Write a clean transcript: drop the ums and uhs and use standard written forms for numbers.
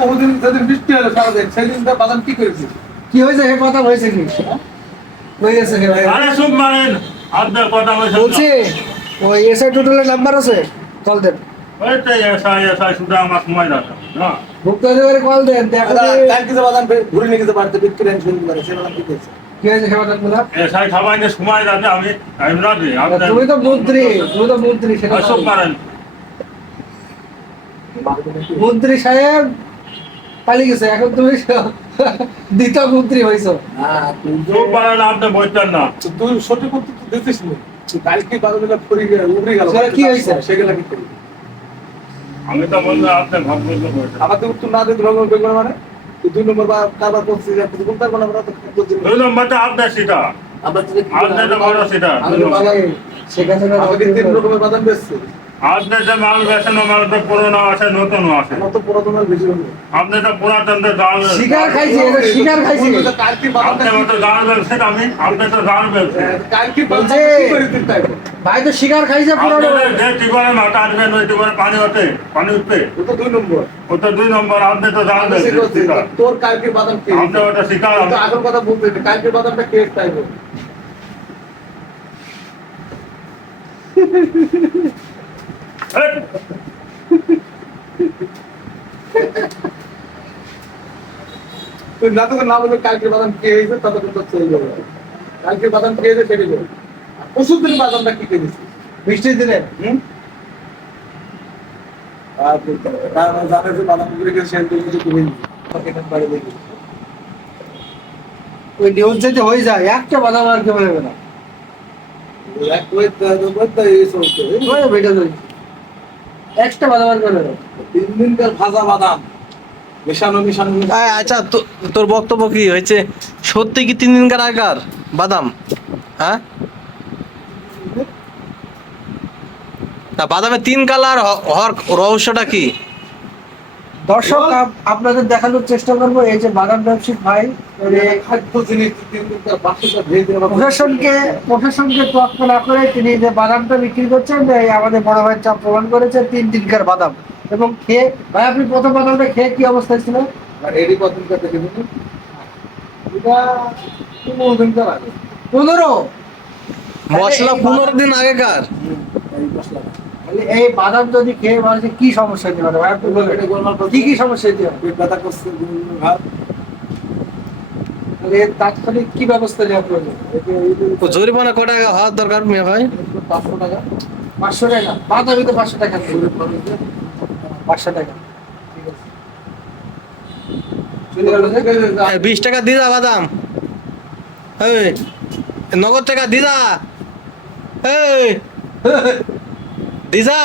বহুদিন যেদিন বৃষ্টি হলো সারাদিন সেদিন তো বাদাম কি করেছি? কি হয়েছে হে কথা হয়েছে কি হয়ে গেছে হে ভাই আরে চুপ মারেন, আপনার কথা বলছেন বলছি ওই এসআই টোটালের নাম্বার আছে কল দেন ওই তো এসআই শুধু আমার সময় লাগবে না। ভুক্ত অধিকারী কল দেন দেখো দাদা, যে কালকে যে বাদাম ঘুরে নিয়ে যেতে পারতে বিক্রি আইন শুরু করে সে বাদাম কি করেছে? কি হয়েছে হে কথা বলা এসআই সবাই নিয়ে সময় লাগবে, আমি না দিই আপনার তুমি তো মন্ত্রী সেটা চুপ মারেন। মন্ত্রী সাহেব পালিয়ে গেছে এখন তুমি দ্বিতীয় মন্ত্রী হয়েছো না, তুই যে- চুপ মারেন, আপনি বলছেন না। তুই সঠিক উত্তর তো দিতিস নি। কালকে বাদামগুলো ফুরি গেল, উড়ে গেল। সেটা কি হয়েছে? সেগুলো কি করবি? আমি তো বললাম আপনি ভাবতে বলছেন। আবার তুই উত্তর না দিতে ভগবান বেগুন মানে তুই 2 নম্বর বা কারবার করছিস তুই বলতে পারবো না আমরা তো কি করছিস? দুই নম্বরটা আপনার সেটা, আমরা যদি আপনার তো বড় সেটা। শেখ হাসিনা আমাকে 3 রকমের বাদাম বেচছে। আপনার যে মাল বেছেন মাল তো পুরোনো আছে নতুনও আছে। আমার তো পুরাতন আর বেশি হবে। আপনি তো পুরাতন তো জাল, শিকার খাইছে এটা শিকার খাইছে কালকে বাদামটা আপনি তো জাল বেলছেন, আপনি তো জাল বেলছেন। কালকে বাদামটা বলছে- কি করে দিতে হবে? ভাই তো শিকার খাইছে পুরো আপনাদের যে টিপারে মাথা আসবেন ওই টিপারে পানি উঠবে ও তো 2 নম্বর। ও তো দুই নম্বর, আপনি তো জাল আমি সে করছি, বেলছেন। তোর কালকে বাদাম কে? আপনি ওটা শিকার, তো আগের কথা বলতে দে, কালকে বাদামটা কে খাইবে? তুই না তোকে না বলবে কালকে বাদাম কে হয়েছে তত কিন্তু চলে যাবে। কালকে বাদাম কে হয়েছে সেটা বল। পরশু দিন বাদামটা কি কে দিছে? বৃষ্টির দিনে হুম? আর কারণ জানে যে বাদাম ঘুরে গেছে সে তো কিছু করে এখানে বাড়ি দেখি। ওই নিউজ যদি হয়ে যায় একটা বাদাম আর কেউ নেবে না এক ওয়েট এই চলছে। ওই বেটা ধরি একটা বাদাম আর কেউ নেবে না 3 দিনকার ভাজা বাদাম মিশানো মিশানো আচ্ছা তোর বক্তব্য কি হয়েছে? সত্যি কি 3 দিনকার আগেকার বাদাম? হ্যাঁ, না বাদামে 3 কালার হওয়ার রহস্যটা কি? দর্শক আপনাদের দেখানোর চেষ্টা করবো এই যে বাদাম ব্যবসায়িক ভাই খাদ্য জিনিস 3 দিনকার বাসিটা ভেজে দেওয়া প্রশাসনকে তোয়াক্কা না করে তিনি যে বাদামটা বিক্রি করছেন এই আমাদের বড় ভাই চাপ প্রমাণ করেছে 3 দিনকার বাদাম এবং খেয়ে ভাই আপনি প্রথম বাদামটা খেয়ে কি অবস্থায় ছিল আর এডি কত দিনকার দেখে দিন এটা 15 দিনকার আগে 15 মশলা 15 দিন আগেকার। এই মশলা এই বাদাম যদি খেয়ে মানুষের কি সমস্যা হতে পারে ভাই আপনি বলবেন এটা গোলমাল করছে। কি সমস্যা হতে পারে পেট ব্যথা করছে বিভিন্ন ভাব তাহলে এর তাৎক্ষণিক কি ব্যবস্থা নেওয়া প্রয়োজন তো জরিমানা কত টাকা হওয়ার দরকার মিয়া ভাই? 500 টাকা 500 টাকা বাদামি তো 500 টাকা গরিব মানুষদের 500 টাকা ঠিক আছে চলে গেল যে? 20 টাকা দিদা বাদাম, এই নগদ টাকা দিদা, এই দিদা